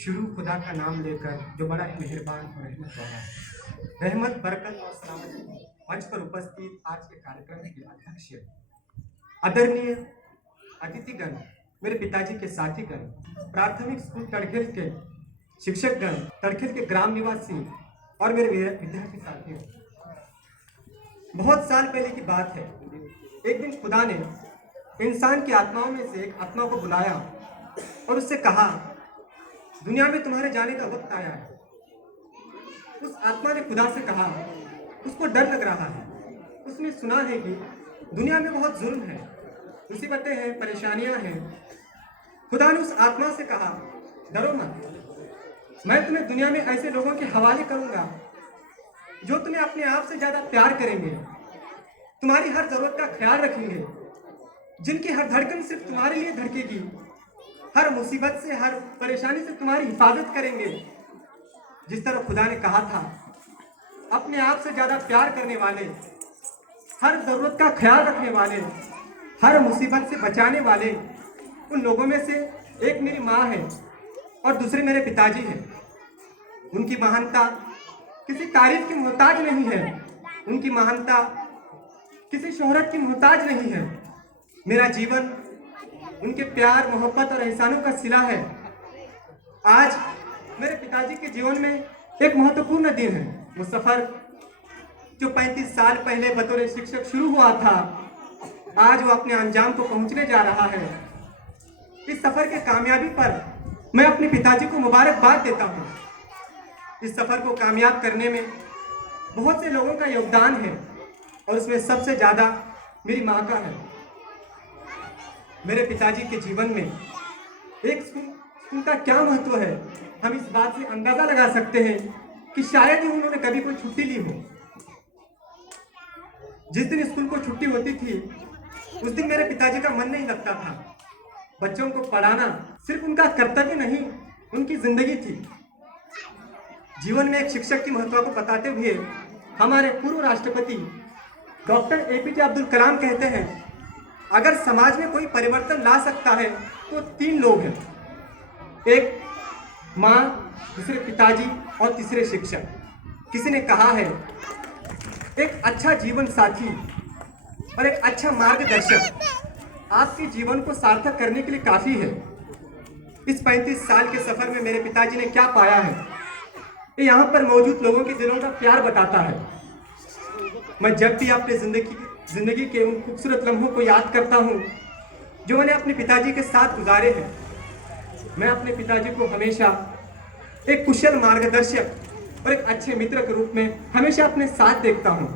शुरू खुदा का नाम लेकर जो बड़ा ही मेहरबान और रहमत वाला है। रहमत, बरकत और सलामती मंच पर उपस्थित आज के कार्यक्रम के अध्यक्ष आदरणीय अतिथिगण, मेरे पिताजी के साथीगण, प्राथमिक स्कूल तड़खेल के शिक्षकगण, तड़खेल के ग्राम निवासी और मेरे विद्यार्थी साथियों। बहुत साल पहले की बात है। एक दिन खुदा ने इंसान की आत्माओं में से एक आत्मा को बुलाया और उससे कहा, दुनिया में तुम्हारे जाने का वक्त आया है। उस आत्मा ने खुदा से कहा, उसको डर लग रहा है। उसने सुना है कि दुनिया में बहुत जुल्म है, मुसीबतें हैं, परेशानियां हैं। खुदा ने उस आत्मा से कहा, डरो मत, मैं तुम्हें दुनिया में ऐसे लोगों के हवाले करूंगा जो तुम्हें अपने आप से ज्यादा प्यार करेंगे, तुम्हारी हर जरूरत का ख्याल रखेंगे, जिनकी हर धड़कन सिर्फ तुम्हारे लिए धड़केगी, हर मुसीबत से, हर परेशानी से तुम्हारी हिफाजत करेंगे। जिस तरह खुदा ने कहा था, अपने आप से ज्यादा प्यार करने वाले, हर जरूरत का ख्याल रखने वाले, हर मुसीबत से बचाने वाले, उन लोगों में से एक मेरी माँ है और दूसरे मेरे पिताजी हैं। उनकी महानता किसी तारीफ की मोहताज नहीं है, उनकी महानता किसी शोहरत की मोहताज नहीं है। मेरा जीवन उनके प्यार, मोहब्बत और एहसानों का सिला है। आज मेरे पिताजी के जीवन में एक महत्वपूर्ण दिन है। वो सफर जो 35 साल पहले बतौर शिक्षक शुरू हुआ था, आज वो अपने अंजाम को पहुंचने जा रहा है। इस सफर के कामयाबी पर मैं अपने पिताजी को मुबारकबाद देता हूँ। इस सफर को कामयाब करने में बहुत से लोगों का योगदान है और उसमें सबसे ज्यादा मेरी माँ का है। मेरे पिताजी के जीवन में एक स्कूल का क्या महत्व है, हम इस बात से अंदाजा लगा सकते हैं कि शायद ही उन्होंने कभी कोई छुट्टी ली हो। जिस दिन स्कूल को छुट्टी होती थी, उस दिन मेरे पिताजी का मन नहीं लगता था। बच्चों को पढ़ाना सिर्फ उनका कर्तव्य नहीं, उनकी जिंदगी थी। जीवन में एक शिक्षक की महत्व को बताते हुए हमारे पूर्व राष्ट्रपति डॉक्टर एपीजे अब्दुल कलाम कहते हैं, अगर समाज में कोई परिवर्तन ला सकता है तो 3 लोग हैं, एक माँ, दूसरे पिताजी और तीसरे शिक्षक। किसी ने कहा है, एक अच्छा जीवन साथी और एक अच्छा मार्गदर्शक आपके जीवन को सार्थक करने के लिए काफी है। इस 35 साल के सफर में मेरे पिताजी ने क्या पाया है, ये यहाँ पर मौजूद लोगों के दिलों का प्यार बताता है। मैं जब भी अपने जिंदगी के उन खूबसूरत लम्हों को याद करता हूँ जो मैंने अपने पिताजी के साथ गुजारे हैं, मैं अपने पिताजी को हमेशा एक कुशल मार्गदर्शक और एक अच्छे मित्र के रूप में हमेशा अपने साथ देखता हूँ।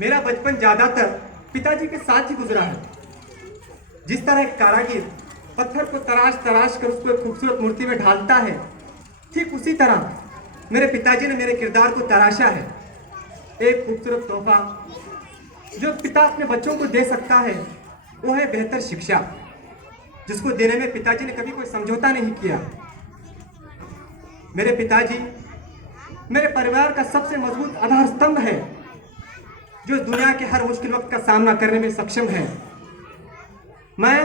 मेरा बचपन ज्यादातर पिताजी के साथ ही गुजरा है। जिस तरह एक कारीगर पत्थर को तराश तराश कर उसको एक खूबसूरत मूर्ति में ढालता है, ठीक उसी तरह मेरे पिताजी ने मेरे किरदार को तराशा है। एक खूबसूरत तोहफा जो पिता अपने बच्चों को दे सकता है वो है बेहतर शिक्षा, जिसको देने में पिताजी ने कभी कोई समझौता नहीं किया। मेरे पिताजी मेरे परिवार का सबसे मजबूत आधार स्तंभ है, जो दुनिया के हर मुश्किल वक्त का सामना करने में सक्षम है। मैं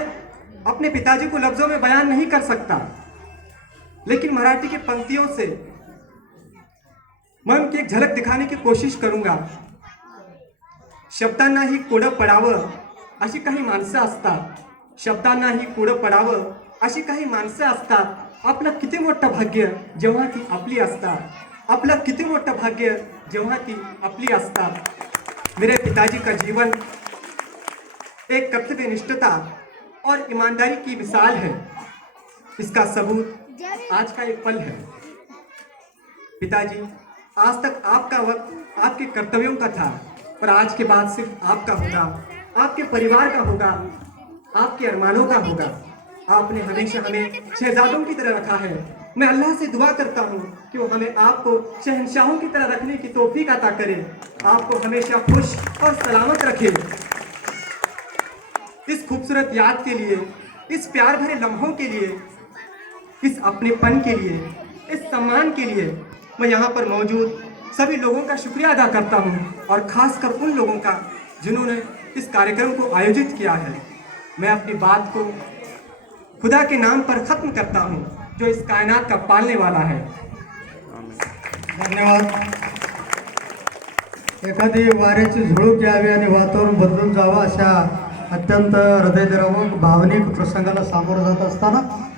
अपने पिताजी को लफ्जों में बयान नहीं कर सकता, लेकिन मराठी की पंक्तियों से मैं उनकी एक झलक दिखाने की कोशिश करूंगा। शब्दांनाही कोडं पडावं अशी काही माणसं असतात, शब्दांनाही कोडं पडावं अशी काही माणसं असतात। आपलं किती मोठं भाग्य जेव्हा ती आपली असतात, आपलं किती मोठं भाग्य जेव्हा ती आपली असतात। मेरे पिताजी का जीवन एक कर्तव्यनिष्ठता और ईमानदारी की मिसाल है। इसका सबूत आज का एक पल है। पिताजी, आज तक आपका वक्त आपके कर्तव्यों का था, पर आज के बाद सिर्फ आपका होगा, आपके परिवार का होगा, आपके अरमानों का होगा। आपने हमेशा हमें शहजादों की तरह रखा है। मैं अल्लाह से दुआ करता हूँ कि वो हमें आपको शहंशाहों की तरह रखने की तौफीक अता करे, आपको हमेशा खुश और सलामत रखे। इस खूबसूरत याद के लिए, इस प्यार भरे लम्हों के लिए, इस अपनेपन के लिए, इस सम्मान के लिए मैं यहाँ पर मौजूद सभी लोगों का शुक्रिया अदा करता हूँ, और खासकर उन लोगों का जिन्होंने इस कार्यक्रम को आयोजित किया है। मैं अपनी बात को खुदा के नाम पर खत्म करता हूँ जो इस कायनात का पालने वाला है। धन्यवाद. एखादी वाऱ्याची झुळूक यावी आणि वातावरण बदलून जावं अशा अत्यंत हृदयद्रावक भावनिक प्रसंगाला सामोरं जात असताना